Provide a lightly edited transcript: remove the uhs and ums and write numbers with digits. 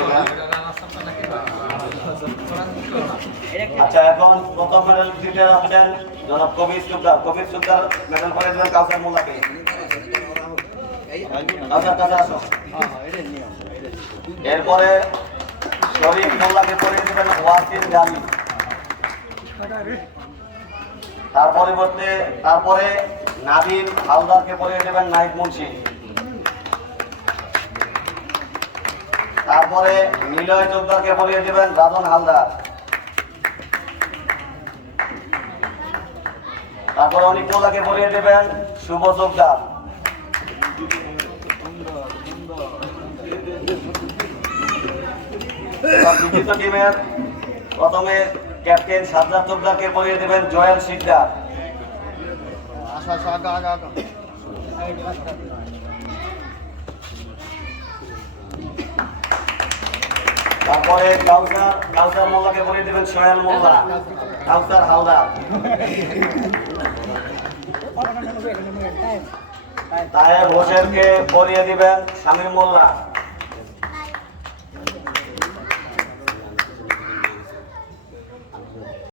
দিবেন। আচ্ছা, এখন প্রথম মেডেল দিতে যাচ্ছেন জনাব কবির সুলতান। কবির সুলতান মেডেল পরে দেবেন কাউসার মোল্লাকে। কাউসার কাছে আসো। এরপরে শরীফ মোল্লাকে পরিয়ে দেবেন ওয়াসিম গালি। তারপরে নাদিম হালদারকে পরিয়ে দেবেন নাহিদ মুন্সি। তারপরে নিলয় চোদ্দারকে পরিয়ে দেবেন রাজন হালদার। তারপরে অনিক মোল্লাকে পরিয়ে দেবেন শুভ চোদ্দার। বিজিত টিমের প্রথমে ক্যাপ্টেন সাজ্জাদ চোদ্দারকে পরিয়ে দেবেন জয়েল শিকদার। তারপরে কাউসার মোল্লাকে পরিয়ে দেবেন সোহেল মোল্লা। কাউসার হালদার। তাহের হোসেনকে পরিয়ে দিবেন শামীম মোল্লা।